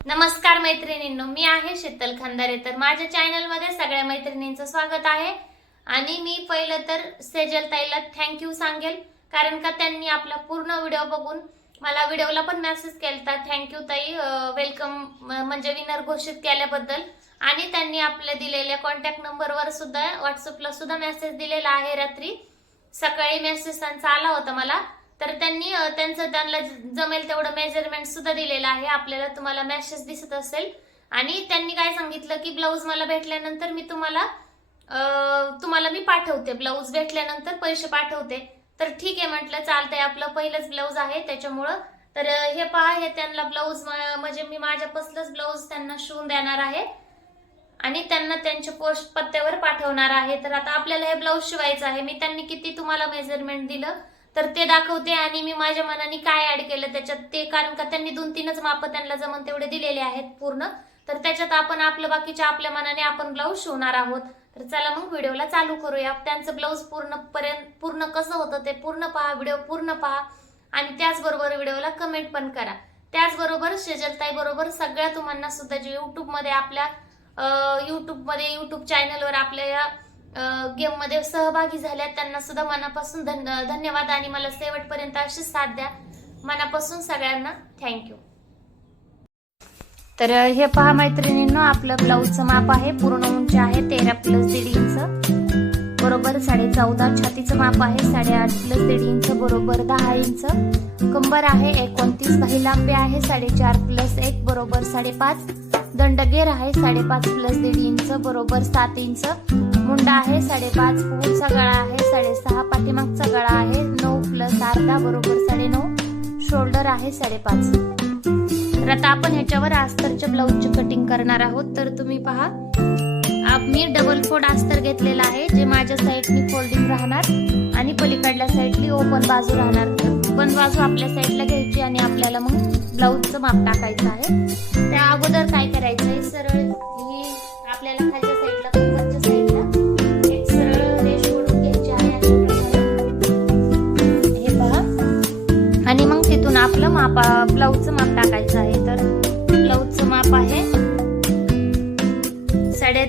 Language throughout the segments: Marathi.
नमस्कार मैत्रिणींनो, मी आहे शीतल खंदारे। तर माझ्या चॅनल मध्ये सगळ्या मैत्रिणींचं स्वागत आहे। आणि मी पहिलं तर सेजल ताईला थँक्यू सांगेल, कारण का त्यांनी आपला पूर्ण व्हिडिओ बघून मला व्हिडिओला पण मेसेज केलता, थँक्यू ताई, वेलकम म्हणजे विनर घोषित केल्याबद्दल। आणि त्यांनी आपल्या दिलेल्या कॉन्टॅक्ट नंबरवर सुद्धा व्हॉट्सअपला सुद्धा मेसेज दिलेला आहे। रात्री सकाळी मेसेज त्यांचा आला होता मला, तर त्यांनी त्यांना जमेल तेवढं मेजरमेंट सुद्धा दिलेलं आहे। आपल्याला तुम्हाला मेसेज दिसत असेल। आणि त्यांनी काय सांगितलं की ब्लाऊज मला भेटल्यानंतर मी तुम्हाला मी पाठवते, ब्लाऊज भेटल्यानंतर पैसे पाठवते। तर ठीक आहे म्हटलं, चालतंय, आपलं पहिलंच ब्लाऊज आहे त्याच्यामुळं। तर हे पहा, हे त्यांना ब्लाऊज म्हणजे मी माझ्यापासलंच ब्लाऊज त्यांना शिवून देणार आहे आणि त्यांना त्यांच्या पोस्ट पत्त्यावर पाठवणार आहे। तर आता आपल्याला हे ब्लाऊज शिवायचं आहे। मी त्यांनी किती तुम्हाला मेजरमेंट दिलं तर ते दाखवते आणि मी माझ्या मनाने काय ऍड केलं त्याच्यात ते, कारण का त्यांनी 2-3च माप त्यांना जमन तेवढे दिलेले आहेत पूर्ण। तर त्याच्यात आपण आपलं बाकीच्या आपल्या मनाने आपण ब्लाऊज शिवणार आहोत। तर चला मग व्हिडिओला चालू करूया। त्यांचं ब्लाऊज पूर्ण कसं होतं ते पूर्ण पहा, व्हिडिओ पूर्ण पहा आणि त्याचबरोबर व्हिडिओला कमेंट पण करा। त्याचबरोबर सेजलताई बरोबर सगळ्या तुम्हाला सुद्धा जे युट्यूबमध्ये आपल्या युट्यूब चॅनलवर आपल्या या गेम मध्ये सहभागी झाल्या त्यांना सुद्धा मनापासून धन्यवाद आणि मला शेवटपर्यंत अशी साथ द्या, मनापासून सगळ्यांना थँक्यू। तर हे पहा मैत्रिणींनो, आपलं ब्लाऊजचं माप आहे, पूर्ण उंची आहे 13 + 1.5 इंच बरोबर 14.5। छातीचं माप आहे 8.5 + 1.5 इंच बरोबर 10 इंच। कंबर आहे 29। बाही लांबी आहे 4.5 + 1 बरोबर 5.5। दंडगेर आहे 5.5 + 1.5 इंच बरोबर 7 इंच। मुंडा आहे 5.5। पुढचा गळा आहे 6.5। पाठीमागचा गळा आहे 9 + अर्धा बरोबर 9.5। शोल्डर आहे 5.5। तर आता आपण ह्याच्यावर अस्तरच्या ब्लाऊजची कटिंग करणार आहोत। तर तुम्ही पहा, मी डबल फोल्ड अस्तर घेतलेला आहे, जे माझ्या साईडनी फोल्डिंग राहणार आणि पलीकडल्या साईडनी ओपन बाजू राहणार। ओपन बाजू आपल्या साईडला घ्यायची आणि आपल्याला मग ब्लाऊजचं माप टाकायचं आहे। त्या अगोदर काय करायचं आहे, सरळ ही आपल्याला खालच्या साईडला कंबरच्या साईडला एक सरळ रेष ओढून घ्यायची आहे अशा प्रकारे, हे पहा। आणि मग तिथून आपलं ब्लाऊजचं माप टाकायचं आहे। तर ब्लाऊजचं माप आहे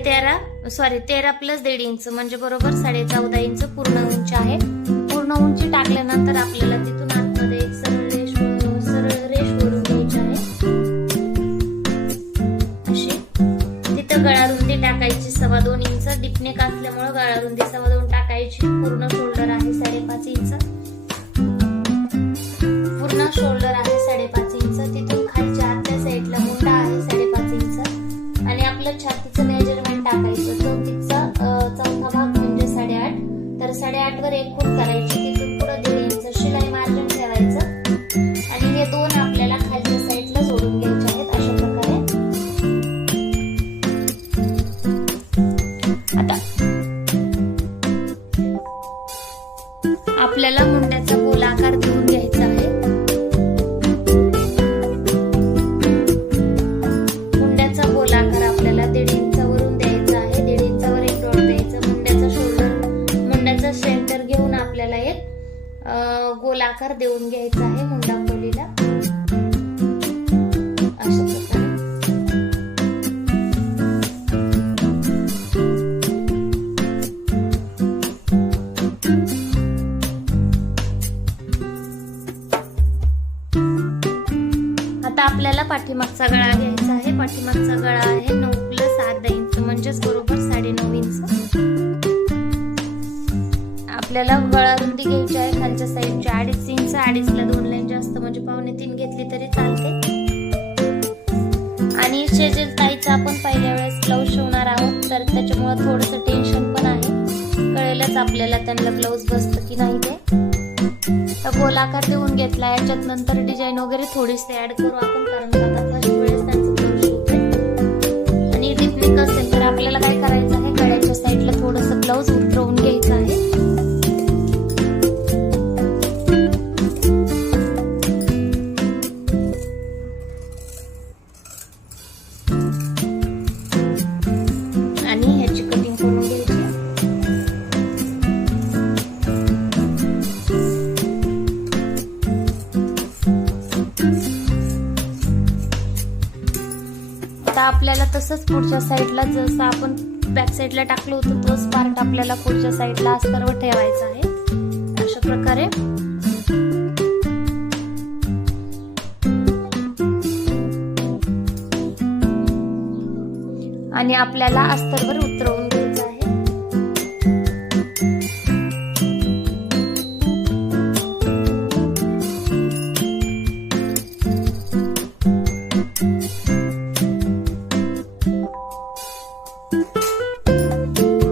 13 + 1.5 इंच म्हणजे बरोबर 14.5 इंच पूर्ण उंची आहे। पूर्ण उंची टाकल्यानंतर आपल्याला तिथून आतमध्ये एक सरळ रेष ओढून घ्यायची आहे अशी। तिथं गळा रुंदी टाकायची 2.25 इंच, डिपनेक असल्यामुळे गळा रुंदी 2.25 टाकायची। पूर्ण शोल्डर आहे 5.5 इंच, पूर्ण शोल्डर आहे 5.5 इंच। तिथून खालच्या आतल्या साईडला मुंडा आहे 5.5 इंच आणि आपलं छातीचं मेजरमेंट टाकायचं। चौथा भाग म्हणजे 8.5। तर 8.5 वर 1 खूण करायची, तिथून पुढे 1.5 इंच शिलाई मार्जिन ठेवायचं आणि हे दोन आपल्याला खालच्या साईडला जोडून घ्यायचे आहेत अशा प्रकारे। आता आपल्याला मुंड्याचा गोल आकार देऊन घ्यायचा आहे। मुंड्याचा गोल आकार आपल्याला 1.5 इंचावरून द्यायचा आहे। 1.5 इंचावर एक डॉट द्यायचं। मुंड्याचा सेंटर घेऊन आपल्याला एक गोल आकार देऊन घ्यायचा आहे मुंडा खोलीला अशा प्रकारे। आता आपल्याला पाठीमागचा गळा घ्यायचा आहे। पाठीमागचा गळा आहे 9 + अर्धा इंच म्हणजेच बरोबर 9.5 इंच। आपल्याला गळा रुंदी घ्यायची आहे खालच्या साईडची 2.5 इंच। 2.5 ला 2 लाईन जास्त म्हणजे 2.25 घेतली तरी चालते। आणि सेजल ताईचा आपण पहिल्या वेळेस ब्लाऊज शिवणार आहोत, तर त्याच्यामुळे थोडंसं टेन्शन पण आहे, कळेलच आपल्याला त्यांना ब्लाऊज बसतं की नाही ते। तर गोल आकार देऊन घेतला, याच्यात नंतर डिझाईन वगैरे थोडीशी ऍड करू आपण, कारण आता फर्स्ट वेळेस त्यांचं ब्लाऊज शिवतोय। आणि डिपनेक असेल तर आपल्याला काय करायचं आहे, गळ्याच्या साईडला थोडंसं ब्लाऊज उतरवून घ्यायचं आहे। आणि ह्याची कटिंग करून घ्यायची। आता आपल्याला तसंच पुढच्या साईडला जसं आपण बॅक साईडला टाकलं होतं तोच पार्ट आपल्याला पुढच्या साईडला अस्तरवर ठेवायचा आहे अशा प्रकारे. आणि आपल्याला अस्तरवर उतरवून घ्यायचं आहे.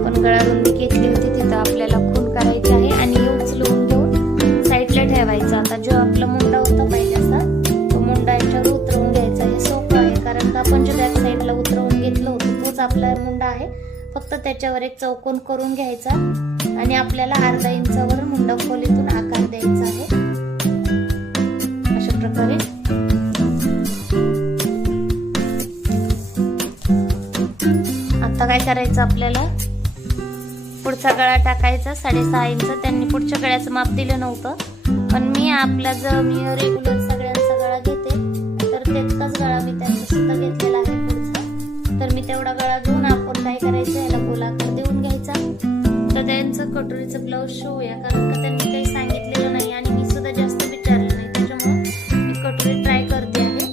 पण गळा रुंदी घेतली होती तिथं आपल्याला खून करायची आहे आणि हे उचलवून घेऊन साईडला ठेवायचं. आता जो आपला मुंडा होता पहिल्याचा तो मुंडा याच्यावर उतरवून घ्यायचा. हे सोपं आहे कारण का आपण जे बॅक साईडला उतरवून घेतलं होतं तोच आपला मुंडा आहे. फक्त त्याच्यावर एक चौकोन करून घ्यायचा आणि आपल्याला अर्धा इंचावर मुंडा खोलीतून आकार द्यायचा आहे अशा प्रकारे. आता काय करायचं आपल्याला पुढचा गळा टाकायचा 6.5 इंच. त्यांनी पुढच्या गळ्याचं माप दिलं नव्हतं पण मी आपला जर मी रेग्युलर सगळ्यांचा गळा घेते तर तितकाच गळा मी त्यांचा सुद्धा घेतलेला आहे पुढचा. तर मी तेवढा गळा घेऊन आपण काय करायचं याला गोलाकार देऊन घ्यायचा. तर त्यांचं कटोरीचं ब्लाऊज शिवूया कारण का त्यांनी काही सांगितलेलं नाही आणि मी सुद्धा जास्त विचारलं नाही त्याच्यामुळे मी कटोरी ट्राय करते आहे.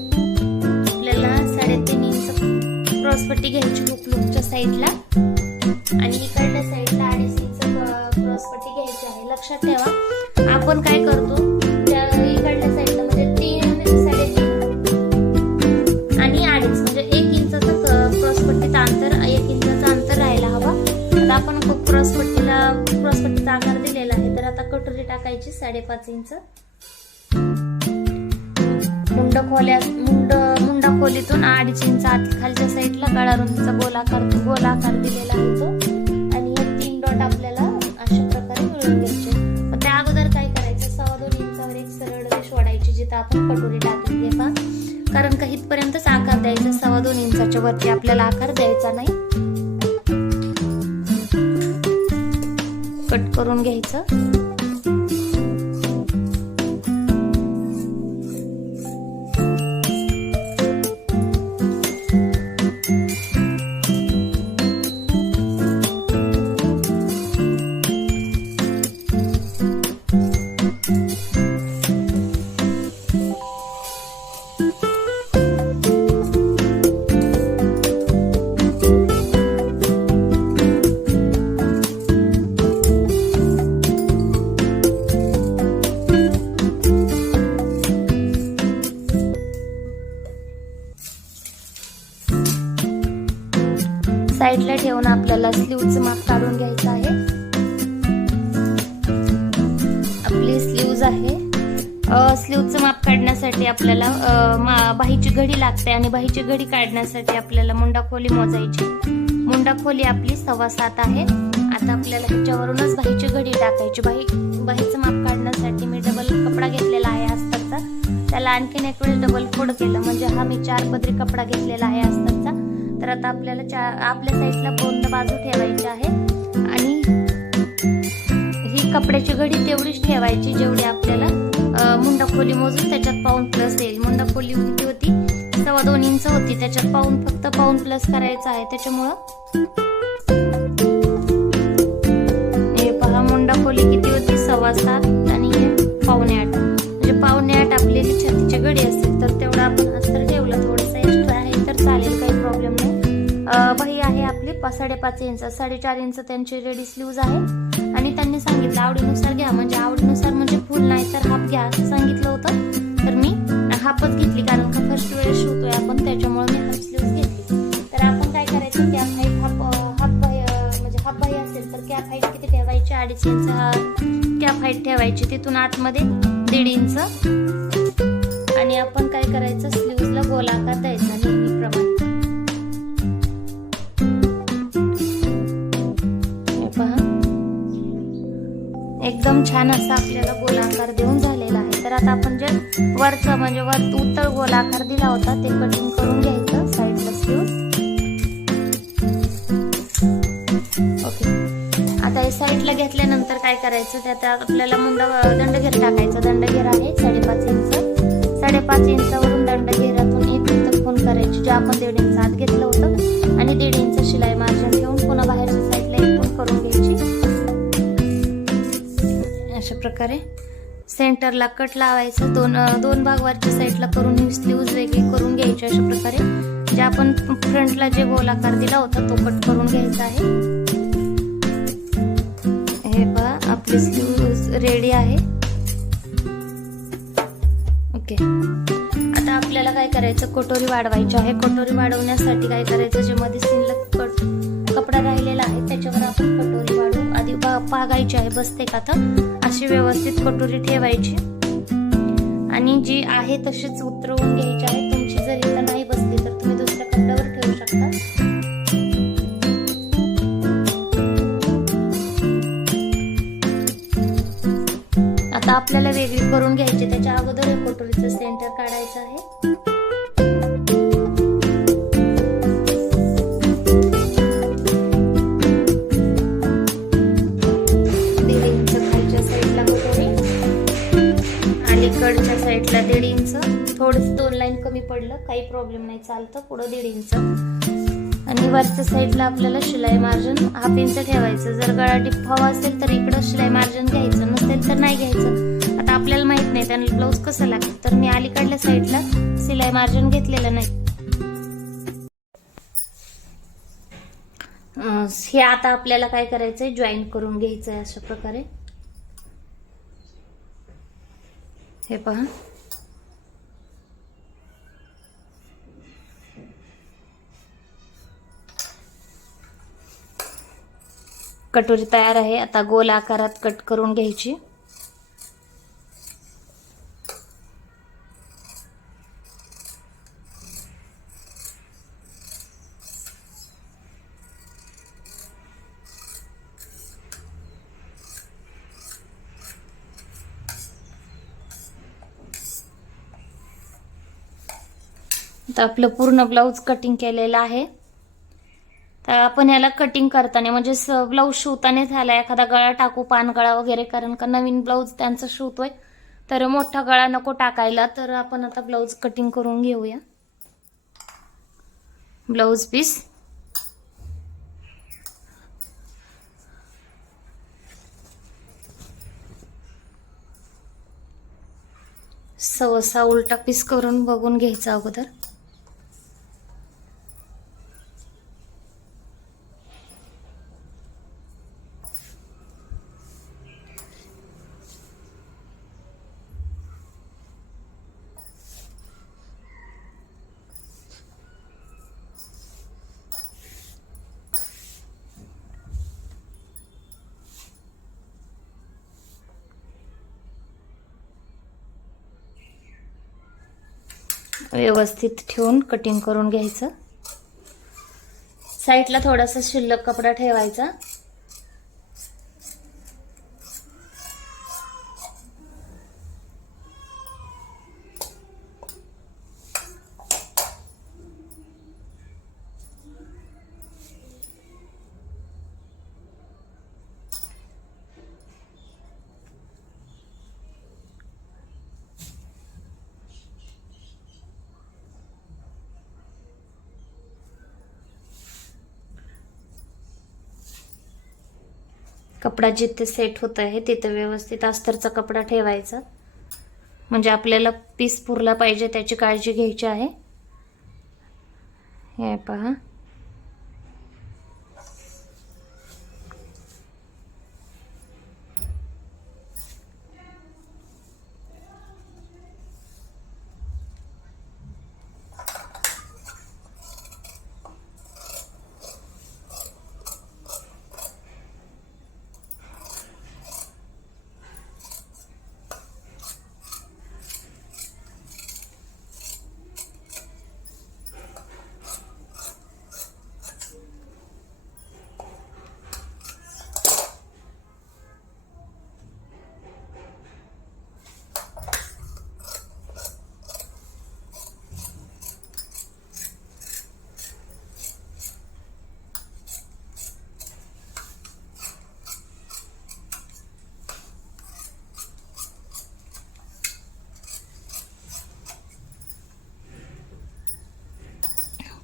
आपल्याला 3.5 इंच क्रॉसपट्टी घ्यायची हुक लूपच्या साईडला आणि इकडल्या साईडला 2.5 इंच क्रॉसपट्टी घ्यायची आहे. लक्षात ठेवा आपण काय करतो त्या इकडल्या साईडला म्हणजे 3, 3.5 आणि 2.5 म्हणजे 1 इंचाचं क्रॉसपट्टीचं अंतर 1 इंचाचं अंतर राहायला हवा. आता आपण क्रॉसपट्टीचा आकार दिलेला आहे तर आता कटोरी टाकायची 5.5 इंच. मुंडा खोलीतून 2.5 इंच खालच्या साईडला गळा रुंदीचा गोलाकार दिलेला आहे तो आणि हे 3 डॉट आपल्याला अशा प्रकारे मिळून घ्यायचे. पण त्या अगोदर काय करायचं 2.25 इंचावर एक सरळ रेष ओढायची जिथं आपण कटोरी टाकली आहे पहा. कारण का इथपर्यंतच आकार द्यायचा 2.25 इंचाच्या वरती आपल्याला आकार द्यायचा नाही. कट करून घ्यायचं. साईडला ठेवून आपल्याला स्लीवचं माप काढून घ्यायचं आहे. आपली स्लीव्ज आहे. स्लीवचं माप काढण्यासाठी आपल्याला बाहीची घडी लागते आणि बाहीची घडी काढण्यासाठी आपल्याला मुंडा खोली मोजायची. मुंडा खोली आपली 7.25 आहे. आता आपल्याला ह्याच्यावरूनच बाहीची घडी टाकायची. बाहीचं माप काढण्यासाठी मी डबल कपडा घेतलेला आहे अस्तरचा. त्याला आणखीन एक वेळेस डबल फोल्ड केलं म्हणजे हा मी 4 पदरी कपडा घेतलेला आहे अस्तरचा. तर आता आपल्याला आपल्या साईडला बोंद बाजू ठेवायची आहे आणि ही कपड्याची घडी तेवढीच ठेवायची जेवढी आपल्याला मुंडा खोली मोजून त्याच्यात पाऊण प्लस येईल. मुंडा खोली किती होती 2.25 इंच होती त्याच्यात फक्त पाऊण प्लस करायचं आहे. त्याच्यामुळं हे पहा मुंडा खोली किती होती 7.25 आणि हे 7.25 म्हणजे 7.25 आपली छातीची घडी असेल तर तेवढं आपण अस्तर ठेवलं. थोडंसं एक्स्ट्रा आहे तर चालेल काही प्रॉब्लेम नाही. बाही आहे आपली 5.5 इंच 4.5 इंच त्यांची रेडी स्लीव्ज आहे आणि त्यांनी सांगितलं आवडीनुसार घ्या म्हणजे फुल नाही तर हाफ घ्या असं सांगितलं होतं. तर मी हाफच घेतली कारण का फर्स्ट वेळेस शिवतोय आपण त्याच्यामुळे मी हाफ स्लीव्ज घेतली. तर आपण काय करायचं कॅप हाईट हाफ बाही असेल तर कॅप हाईट किती ठेवायची 2.5 इंच कॅप हाईट ठेवायची. तिथून आतमध्ये 1.5 इंच आणि आपण काय करायचं स्लीव्जला गोलाकार द्यायचा नेहमीप्रमाणे. एकदम छान असा आपल्याला गोलाकार देऊन झालेला आहे. तर आता आपण जे वरचं म्हणजे उत्तर गोलाकार दिला होता ते कटिंग करून घ्यायचं साईडला स्लीव्ज. ओके. आता हे साईडला घेतल्यानंतर काय करायचं त्यात आपल्याला दंडघेर टाकायचा. दंडघेर आहे 5.5 इंच. 5.5 इंचावरून दंडघेरातून एक इथं खूण करायची, जे आपण 1.5 इंच आत घेतलं होतं आणि 1.5 इंच शिलाई मार्जिन ठेवून पुन्हा बाहेरच्या साईडला इकडून करून घ्यायची. अशा प्रकारे सेंटरला कट लावायचं. दोन भाग वरच्या साईडला करून स्लीव्ज वेगळी करून घ्यायची. अशा प्रकारे जे आपण फ्रंटला जे गोल आकार दिला होता तो कट करून घ्यायचा आहे. हे पहा, आपली स्लीव्ज रेडी आहे. ओके, आता आपल्याला काय करायचं, कटोरी वाढवायची आहे. कटोरी वाढवण्यासाठी काय करायचं, जे मध्ये शिल्लक कपडा राहिलेला आहे त्याच्यावर आपण कटोरी वाढवून आधी पागायची आहे. बसते का तर अशी व्यवस्थित कटोरी ठेवायची आणि जी आहे तशीच उतरवून घ्यायची आहे. तुमची जर इथं नाही बसली तर तुम्ही दुसऱ्या कपड्यावर ठेवू शकता. आता आपल्याला वेगळी करून घ्यायची. त्याच्या अगोदर कटोरीचं सेंटर काढायचं आहे. कडच्या साईडला 1.5 इंच, थोडंसं 2 लाईन कमी पडलं, काही प्रॉब्लेम नाही, चालतं. पुढं 1.5 इंच आणि वरच्या साईडला आपल्याला शिलाई मार्जिन 1/2 इंच ठेवायचं. जर गळा डीप हवा असेल तर इकडं शिलाई मार्जिन घ्यायचं, नसेल तर नाही घ्यायचं. आता आपल्याला माहित नाही त्यांना ब्लाऊज कसं लागेल, तर मी अलीकडल्या साईडला शिलाई मार्जिन घेतलेलं नाही. हे आता आपल्याला काय करायचंय, जॉईन करून घ्यायचंय अशा प्रकारे. हे पहा, कटोरी तयार आहे. आता गोल आकारात कट करून घ्यायची. तर आपलं पूर्ण ब्लाऊज कटिंग केलेलं आहे. तर आपण याला कटिंग करताना म्हणजे ब्लाऊज शिवताना झाला एखादा गळा टाकू, पान गळा वगैरे, कारण का नवीन ब्लाऊज त्यांचा शिवतोय तर मोठा गळा नको टाकायला. तर आपण आता ब्लाऊज कटिंग करून घेऊया. ब्लाऊज पीस सवसा उलटा पीस करून बघून घ्यायचा अगोदर. व्यवस्थित ठेवून कटिंग करून घ्यायचं. साईडला थोडासा शिल्लक कपडा ठेवायचा. कपडा जिथे सेट होत आहे तिथे व्यवस्थित अस्तरचा कपडा ठेवायचा, म्हणजे आपल्याला पीस पुरला पाहिजे त्याची काळजी घ्यायची आहे. हे पहा,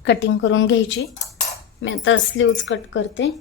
कटिंग करून घ्यायची। मी आता स्लीव्ज कट करते।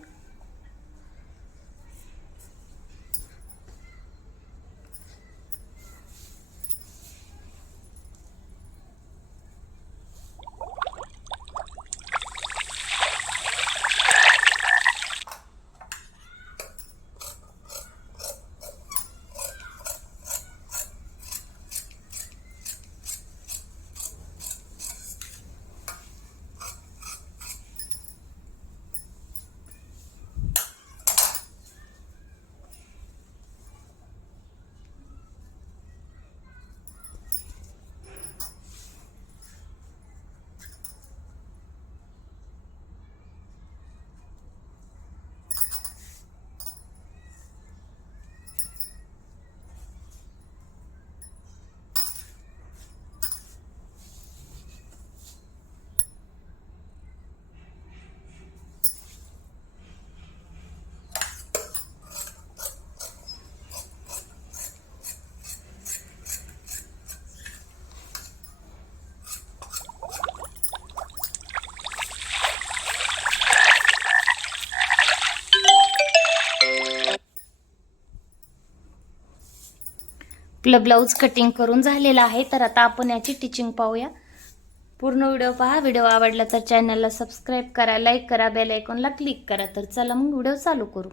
आपलं ब्लाऊज कटिंग करून झालेला आहे। तर आता आपण याची टिचिंग पाहूया। पूर्ण व्हिडिओ पहा। व्हिडिओ आवडला तर चॅनलला सबस्क्राईब करा, लाईक करा, बेल आयकॉनला क्लिक करा। तर चला मग व्हिडिओ चालू करू।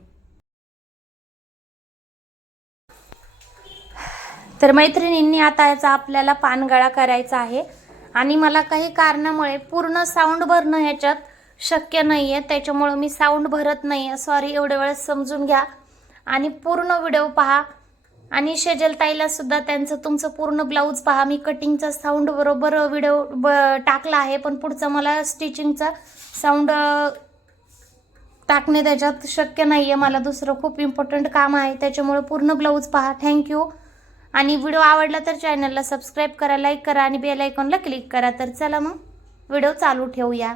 तर मैत्रिणींनी आता याचा आपल्याला पानगळा करायचा आहे आणि मला काही कारणामुळे पूर्ण साऊंड भरणं ह्याच्यात शक्य नाहीये, त्याच्यामुळे मी साऊंड भरत नाहीये, सॉरी। एवढ्या वेळेस समजून घ्या आणि पूर्ण व्हिडिओ पहा। आणि सेजल ताईला सुद्धा त्यांचं तुमचं पूर्ण ब्लाऊज पहा। मी कटिंगचा साऊंड बरोबर व्हिडिओ टाकला आहे, पण पुढचा मला स्टिचिंगचा साऊंड टाकणे त्याच्यात शक्य नाहीये। मला दुसरं खूप इम्पॉर्टंट काम आहे, त्याच्यामुळे पूर्ण ब्लाऊज पहा। थँक्यू। आणि व्हिडिओ आवडला तर चॅनलला सबस्क्राईब करा, लाईक करा आणि बेल आयकॉनला क्लिक करा। तर चला मग व्हिडिओ चालू ठेवूया।